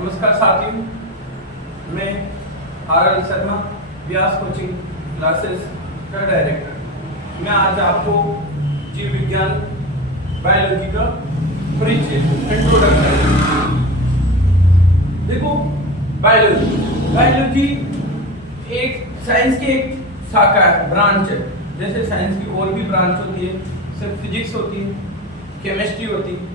नमस्कार साथियों, मैं आर.एल. शर्मा, व्यास कोचिंग क्लासेस का डायरेक्टर। मैं आज आपको जीव विज्ञान बायोलॉजी का परिचय इंट्रोडक्शन। देखो, बायोलॉजी एक साइंस की एक शाखा है, ब्रांच है। जैसे साइंस की और भी ब्रांच होती है, सिर्फ फिजिक्स होती है, केमिस्ट्री होती है।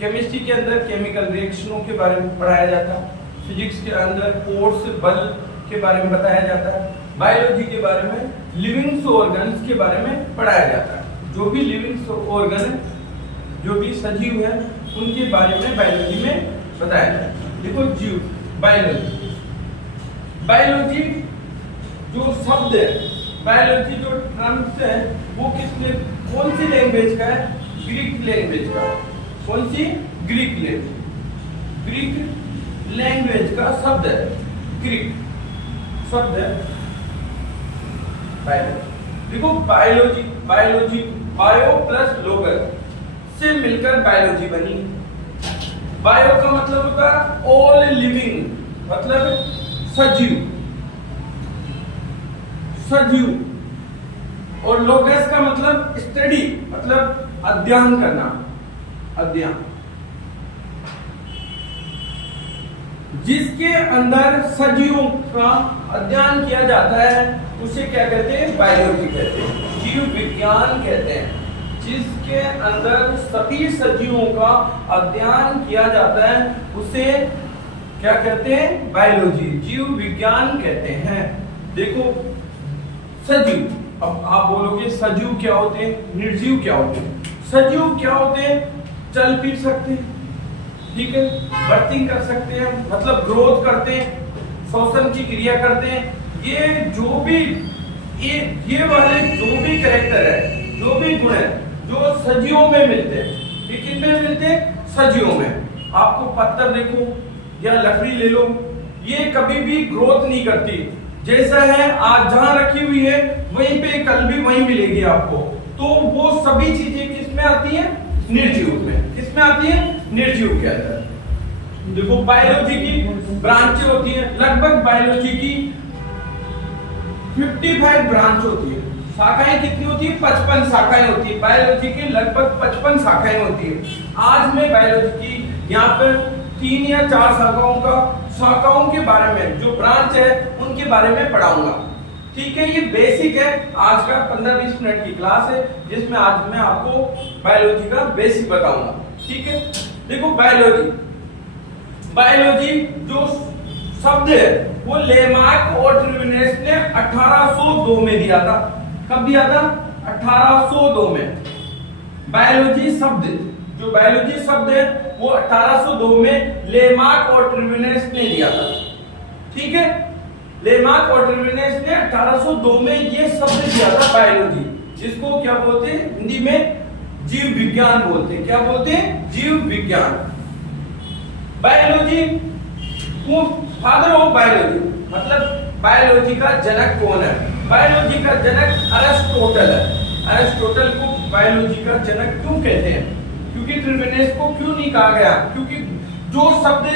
केमिस्ट्री के अंदर केमिकल रिएक्शनों के बारे में पढ़ाया जाता है, फिजिक्स के अंदर फोर्स बल के बारे में बताया जाता है, बायोलॉजी के बारे में लिविंग ऑर्गन्स के बारे में पढ़ाया जाता है। जो भी लिविंग ऑर्गन है, जो भी सजीव है, उनके बारे में बायोलॉजी में बताया जाता है। देखो, जीव बायोलॉजी जो शब्द है, बायोलॉजी जो टर्म्स है, वो कौन सी लैंग्वेज का है? ग्रीक लैंग्वेज का। कौन सी? ग्रीक लैंग्वेज का शब्द है, ग्रीक शब्द है बायोलॉजी। देखो, बायोलॉजी बायो प्लस लोगर से मिलकर बायोलॉजी बनी। बायो का मतलब होता है ऑल लिविंग, मतलब सजीव, और लोगस का मतलब स्टडी, मतलब अध्ययन करना, अध्ययन। जिसके अंदर सजीवों का अध्ययन किया जाता है उसे क्या कहते हैं? बायोलॉजी कहते हैं, जीव विज्ञान कहते हैं। जिसके अंदर सभी सजीवों का अध्ययन किया जाता है उसे क्या कहते हैं? बायोलॉजी, जीव विज्ञान कहते हैं। देखो, सजीव, अब आप बोलोगे सजीव क्या होते हैं, निर्जीव क्या होते हैं? सजीव क्या होते हैं? चल फिर सकते हैं, ठीक है, बर्थिंग कर सकते हैं, मतलब ग्रोथ करते हैं, श्वसन की क्रिया करते हैं। ये जो भी ये वाले जो भी कैरेक्टर है, जो भी गुण है, जो सजीवों में मिलते हैं। ये किन में मिलते हैं? सजीवों में। आपको पत्थर देखो या लकड़ी ले लो, ये कभी भी ग्रोथ नहीं करती। जैसा है आज जहां रखी हुई है वहीं पे कल भी वहीं मिलेगी आपको। तो वो सभी चीजें किसमें आती है? निर्जीव में। किसमें आती है? निर्जीव के अंदर। देखो, बायोलॉजी की ब्रांचें होती है, लगभग बायोलॉजी की 55 ब्रांच होती है। शाखाएं कितनी होती है? 55 शाखाएं होती है। बायोलॉजी की लगभग 55 शाखाएं होती है। आज मैं बायोलॉजी की यहाँ पर 3 या 4 शाखाओं के बारे में, जो ब्रांच है उनके बारे में पढ़ाऊंगा। ठीक है, ये बेसिक है। आज का 15-20 मिनट की क्लास है जिसमें आज मैं आपको बायोलॉजी का बेसिक बताऊंगा। ठीक है, देखो, बायोलॉजी जो शब्द है वो लेमार्क और ट्रिवेनेस ने 1802 में दिया था। कब दिया था? 1802 में। बायोलॉजी शब्द है वो 1802 में लेमार्क और ट्रिवेनेस ने दिया था। ठीक है, लेमार्क और ट्रिवेनेस ने 1802 में ये शब्द दिया था बायोलॉजी, जिसको क्या बोलते हैं? हिंदी में जीव विज्ञान बोलते हैं। क्या बोलते हैं? जीव विज्ञान। बायोलॉजी को फादर ऑफ बायोलॉजी, मतलब बायोलॉजी का जनक कौन है? बायोलॉजी का जनक अरिस्टोटल है। अरिस्टोटल को बायोलॉजी का जनक क्यों कहते हैं? क्योंकि ट्रिवेनेस को क्यों नहीं कहा गया? क्योंकि जो शब्द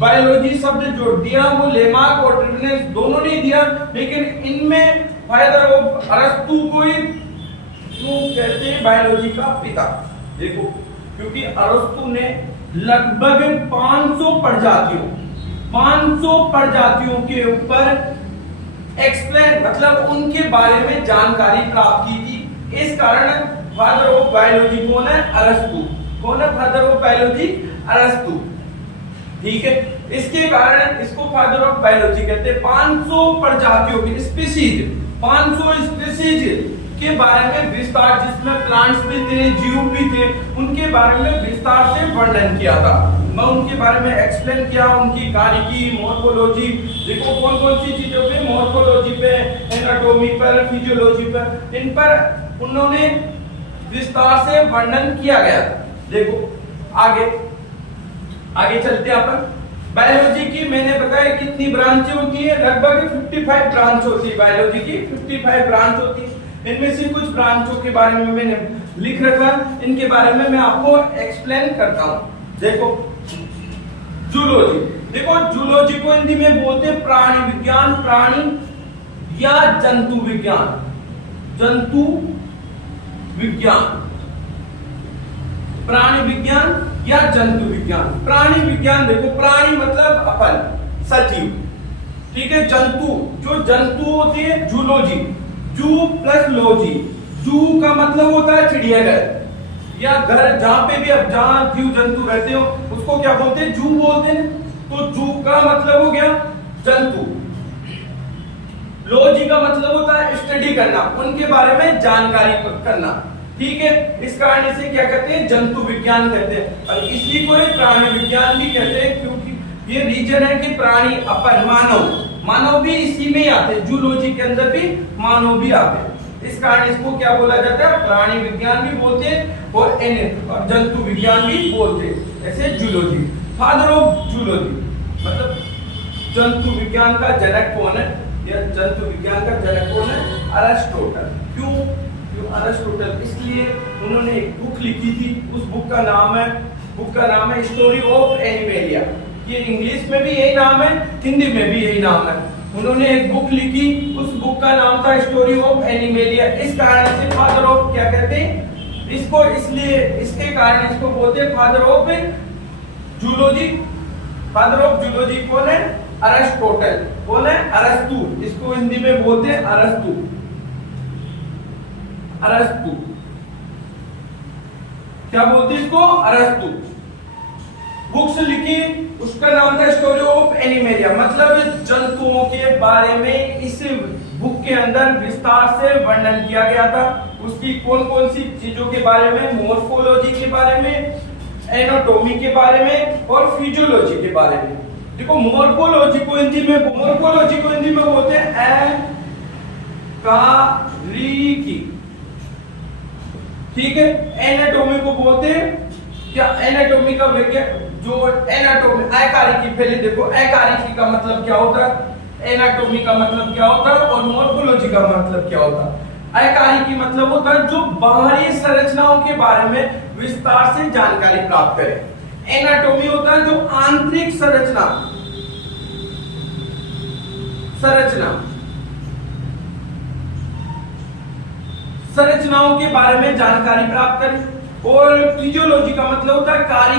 बायोलॉजी शब्द जो दिया वो लेमार्क और ट्रिवेनेस दोनों ने दिया, लेकिन इनमें फादर ऑफ अरस्तु को ही क्यों कहते हैं बायोलॉजी का पिता? देखो, क्योंकि अरस्तु ने लगभग 500 प्रजातियों के ऊपर एक्सप्लेन, मतलब उनके बारे में जानकारी प्राप्त की थी। इस कारण फादर ऑफ बायोलॉजी कौन है? अरस्तु। कौन है फादर ऑफ बायोलॉजी? अरस्तु। ठीक है, इसके कारण इसको फादर ऑफ बायोलॉजी कहते हैं। 500 प्रजातियों की स्पीशीज, 500 स्पीशीज के बारे में विस्तार, जिसमें प्लांट्स भी थे, जीव भी थे, उनके बारे में विस्तार से वर्णन किया था। मैं उनके बारे में एक्सप्लेन किया, उनकी कार्य की, मॉर्फोलॉजी। देखो, कौन कौन सी चीजों पे? मॉर्फोलॉजी पे, एनाटॉमी पर, फिजियोलॉजी पर, इन पर उन्होंने विस्तार से वर्णन किया गया था। देखो, आगे चलते हैं अपन। बायोलॉजी की मैंने बताया कितनी ब्रांचें होती है? लगभग 55 ब्रांच होती है। बायोलॉजी की 55 ब्रांच होती है। इनमें से कुछ ब्रांचों के बारे में मैंने लिख रखा, इनके बारे में मैं आपको एक्सप्लेन करता हूं। देखो, जूलॉजी। देखो जूलॉजी को हिंदी में बोलते हैं प्राणी विज्ञान, प्राणी या जंतु विज्ञान, जंतु विज्ञान, प्राणी विज्ञान या जंतु विज्ञान। प्राणी विज्ञान देखो, प्राणी मतलब अपन सजीव, ठीक है। जंतु, जो जंतु होते हैं जूलॉजी, जू प्लस लॉजी। जू का मतलब होता है चिड़ियाघर या घर, जहां पे भी अब जहां जीव जंतु रहते हो उसको क्या बोलते हैं, जू बोलते हैं। तो जू का मतलब हो गया जंतु। लॉजी का मतलब होता है स्टडी करना, उनके बारे में जानकारी करना, ठीक है। इस कारण इसे क्या कहते हैं, जंतु विज्ञान कहते हैं। और इसी को प्राणी विज्ञान भी कहते हैं, क्योंकि ये रीजन है कि प्राणी अपन मानव भी इसी में आते हैं, जूलॉजी के अंदर भी मानव भी आते हैं। इस कारण इसको क्या बोला जाता है, प्राणी विज्ञान भी बोलते हैं और जंतु विज्ञान भी बोलते हैं। ऐसे जूलॉजी। फादर ऑफ जूलॉजी मतलब जंतु विज्ञान का जनक कौन है, या जंतु विज्ञान का जनक कौन है, अरिस्टोटल। क्यों अरिस्टोटल, इसलिए उन्होंने एक बुक लिखी थी, उस बुक का नाम है स्टोरी ऑफ एनिमेलिया। ये इंग्लिश में भी यही नाम है, हिंदी में भी यही नाम है। उन्होंने एक बुक लिखी, उस बुक का नाम था स्टोरी ऑफ एनिमेलिया। इस कारण से फादर ऑफ क्या कहते हैं इसको, इसलिए इसके कारण इसको बोलते हैं father of zoology. Father of zoology कौन है, अरिस्टोटल। कौन है, अरस्तु। इसको हिंदी में बोलते हैं अरस्तु। क्या बोलते इसको, अरस्तु। बुक्स लिखी, उसका नाम था स्टोरी ऑफ एनिमेलिया, मतलब जंतुओं के बारे में इस बुक के अंदर विस्तार से वर्णन किया गया था। उसकी कौन कौन सी चीजों के बारे में, मॉर्फोलॉजी के बारे में, एनाटॉमी के बारे में और फिजियोलॉजी के बारे में। देखो मॉर्फोलॉजी को हिंदी में बोलते हैं एकारिकी, ठीक है। एनाटॉमी को बोलते हैं क्या, एनाटॉमी का जो एनाटॉमी, एकारिकी, पहले देखो एकारिकी का मतलब क्या होता है, एनाटॉमी का मतलब क्या होता है और मॉर्फोलॉजी का मतलब क्या होता है। एकारिकी मतलब होता है जो बाहरी संरचनाओं के बारे में विस्तार से जानकारी प्राप्त करे। एनाटॉमी होता है जो आंतरिक संरचनाओं के बारे में जानकारी प्राप्त करें। और फिजियोलॉजी का मतलब होता है कार्य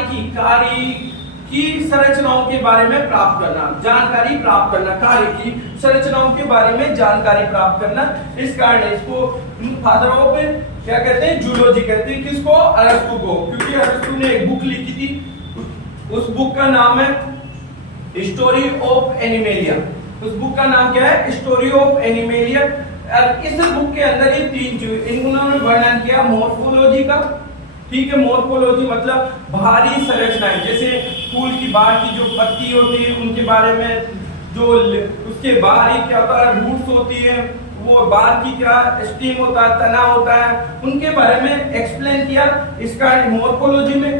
की संरचनाओं के बारे में प्राप्त करना, जानकारी प्राप्त करना, कार्य की संरचनाओं के बारे में जानकारी प्राप्त करना। इस कारण इसको फादर ऑफ क्या कहते हैं, जूलॉजी कहते हैं। किसको, अरस्तु को, क्योंकि अरस्तु ने एक बुक लिखी थी, उस बुक का नाम है स्टोरी ऑफ एनिमेलिया। उस बुक का नाम क्या है, स्टोरी ऑफ एनिमेलिया। इस बुक के अंदर ये तीन चीज उन्होंने वर्णन किया, मॉर्फोलॉजी का, ठीक है। मॉर्फोलॉजी मतलब बाहरी संरचनाएं, जैसे फूल की बाहर की जो पत्ती होती है उनके बारे में, जो उसके बाहरी क्या होता है, रूट्स होती है, वो बाहर की क्या स्टेम होता है, तना होता है, उनके बारे में एक्सप्लेन किया। इसका मॉर्फोलॉजी में।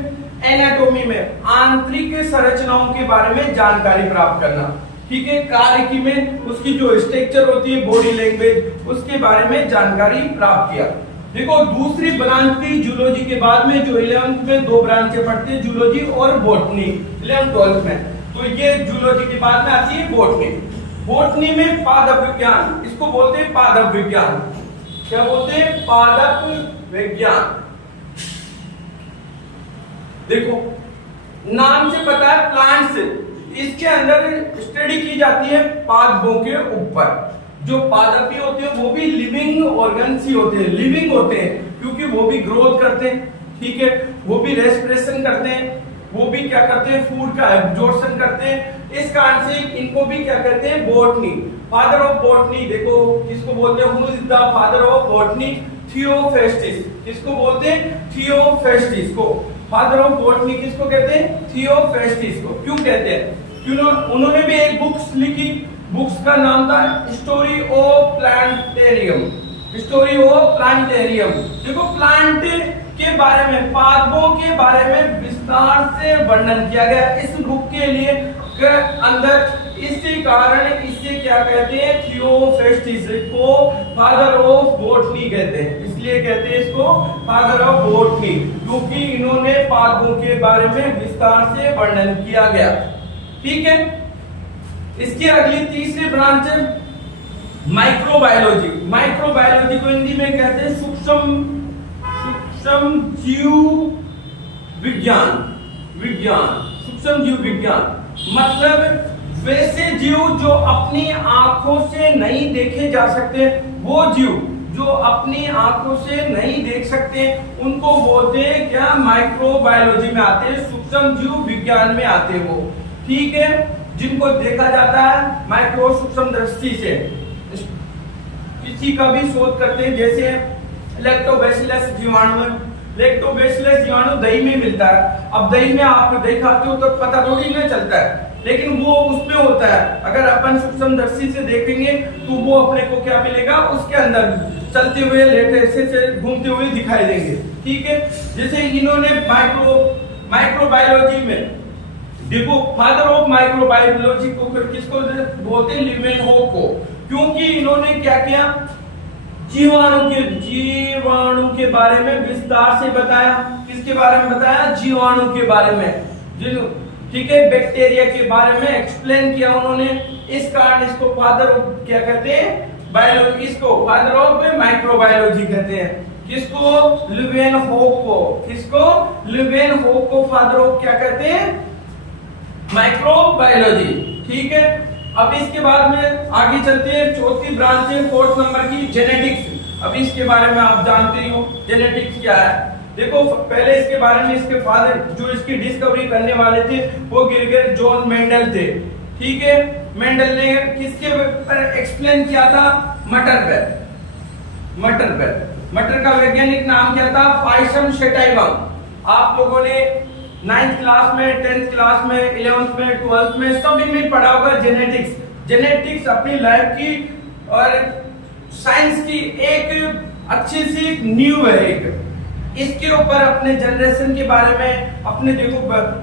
एनाटॉमी में आंतरिक संरचनाओं के बारे में जानकारी प्राप्त करना, ठीक है। कार्य में उसकी जो स्ट्रक्चर होती है, बॉडी लैंग्वेज, उसके बारे में जानकारी प्राप्त किया। देखो दूसरी ब्रांच थी जूलॉजी के बाद में, जो 11th में दो ब्रांचें पढ़ती है, जूलॉजी और बॉटनी, 11th 12th में। तो ये जूलॉजी के बाद में आती है बॉटनी। बॉटनी में पादप विज्ञान, इसको बोलते हैं पादप विज्ञान। क्या बोलते हैं, पादप विज्ञान। देखो नाम से पता है प्लांट्स, इसके अंदर स्टडी की जाती है पादपों के ऊपर। जो पादपी होते हैं वो भी लिविंग ऑर्गन्स ही होते हैं, लिविंग होते हैं, क्योंकि वो भी ग्रोथ करते हैं, ठीक है। वो भी रेस्पिरेशन करते हैं, वो भी क्या करते हैं, फूड का एब्जॉर्प्शन करते हैं। इस कारण से इनको भी क्या कहते हैं, बॉटनी। फादर ऑफ बॉटनी देखो किसको बोलते हैं, who is the father of botany, Theophrastus. किसको बोलते हैं, थियोफेस्टिस को। फादर ऑफ बॉटनी किसको कहते हैं, थियोफेस्टिस को। क्यों कहते हैं, उन्होंने भी एक बुक्स लिखी, बुक्स का नाम था story of plantarum. Story of plantarum. देखो प्लांट के बारे में, पादपों के बारे में विस्तार से वर्णन किया गया इस बुक के लिए अंदर। इसी कारण इसे क्या कहते हैं, थियोफेस्टिस को फादर ऑफ बॉटनी कहते हैं। इसलिए कहते हैं इसको फादर ऑफ बॉटनी, क्योंकि इन्होंने पादपों के बारे में विस्तार से वर्णन किया गया। ठीक है। इसकी अगली तीसरी ब्रांच है माइक्रोबायोलॉजी। माइक्रोबायोलॉजी को हिंदी में कहते हैं सूक्ष्म जीव विज्ञान। सूक्ष्म जीव विज्ञान मतलब वैसे जीव जो अपनी आंखों से नहीं देखे जा सकते, वो जीव जो अपनी आंखों से नहीं देख सकते उनको बोलते हैं क्या, माइक्रोबायोलॉजी में आते हैं, सूक्ष्म जीव विज्ञान में आते हैं वो। ठीक है, जिनको देखा जाता है माइक्रो सूक्ष्म दृष्टि से। किसी का भी शोध करते हैं, जैसे लैक्टोबैसिलस जीवाणु। लैक्टोबैसिलस जीवाणु दही में मिलता है। अब दही में आप दही खाते हो तो पता थोड़ी ना चलता है, लेकिन वो उसमें होता है। अगर अपन सूक्ष्म दृष्टि से देखेंगे तो वो अपने को क्या मिलेगा, उसके अंदर चलते हुए लेटे से घूमते हुए दिखाई देंगे। ठीक है, जैसे इन्होंने माइक्रोबायोलॉजी में देखो, फादर ऑफ माइक्रोबायोलॉजी को किसको बोलते हैं, लीवेनहोक को, क्योंकि इन्होंने क्या किया, जीवाणु के बारे में विस्तार से बताया। किसके बारे में बताया, जीवाणु के बारे में। ठीक है, बैक्टीरिया के बारे में एक्सप्लेन किया उन्होंने। इस कारण इसको फादर ऑफ क्या कहते हैं, बायोलॉजी, इसको फादर ऑफ माइक्रोबायोलॉजी कहते हैं। किसको, लीवेनहोक को। किसको, लीवेनहोक को फादर ऑफ क्या कहते हैं, माइक्रोबायोलॉजी। ठीक है, अब इसके बाद में आगे चलते हैं। चौथी ब्रांच है, फोर्थ नंबर की, जेनेटिक्स। अब इसके बारे में आप जानते ही हो जेनेटिक्स क्या है। देखो, पहले इसके बारे में इसके फादर जो इसकी डिस्कवरी करने वाले थे वो ग्रेगर जॉन मेंडल थे। ठीक है, मेंडल ने किसके पर एक्सप्लेन किया था, मटर पर। मटर का वैज्ञानिक नाम क्या था, फाइसम सेटाइवम। आप लोगों ने 9th क्लास में, 10th क्लास में, 11th में, 12th में सभी में पढ़ा होगा जेनेटिक्स। जेनेटिक्स अपनी लाइफ की और साइंस की एक अच्छी सी न्यू है। एक इसके ऊपर अपने जनरेशन के बारे में, अपने देखो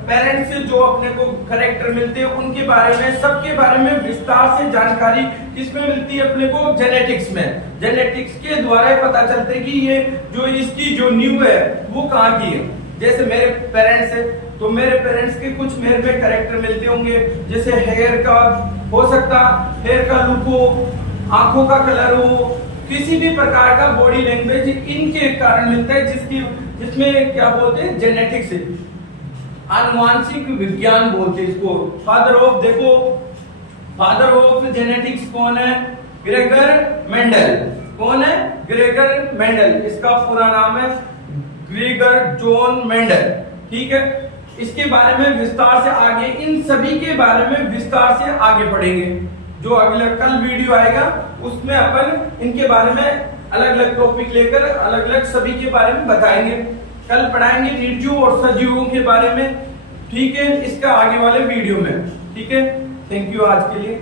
पेरेंट्स से जो अपने को कैरेक्टर मिलते हैं उनके बारे में, सबके बारे में विस्तार से जानकारी किसमें मिलती है अपने को, जेनेटिक्स में। जेनेटिक्स के द्वारा पता चलता है कि ये जो इसकी जो न्यू है वो कहाँ की है। जैसे मेरे पेरेंट्स है तो मेरे पेरेंट्स के कुछ मेरे में कैरेक्टर मिलते होंगे, जैसे हेयर का हो सकता, हेयर का लुक हो, आंखों का कलर हो, किसी भी प्रकार का बॉडी लैंग्वेज इनके कारण मिलता है, जिसमें क्या बोलते हैं, जेनेटिक्स, आनुवांशिक विज्ञान बोलते हैं इसको। फादर ऑफ, देखो फादर ऑफ जेनेटिक्स कौन है, ग्रेगर मेंडल। कौन है, ग्रेगर मेंडल। इसका पूरा नाम है ग्रेगर जॉन मेंडल। ठीक है, इसके बारे में विस्तार से आगे, इन सभी के बारे में विस्तार से आगे पढ़ेंगे। जो अगला कल वीडियो आएगा उसमें अपन इनके बारे में अलग अलग टॉपिक लेकर अलग अलग सभी के बारे में बताएंगे। कल पढ़ाएंगे निर्जीव और सजीवों के बारे में। ठीक है, इसका आगे वाले वीडियो में। ठीक है, थैंक यू आज के लिए।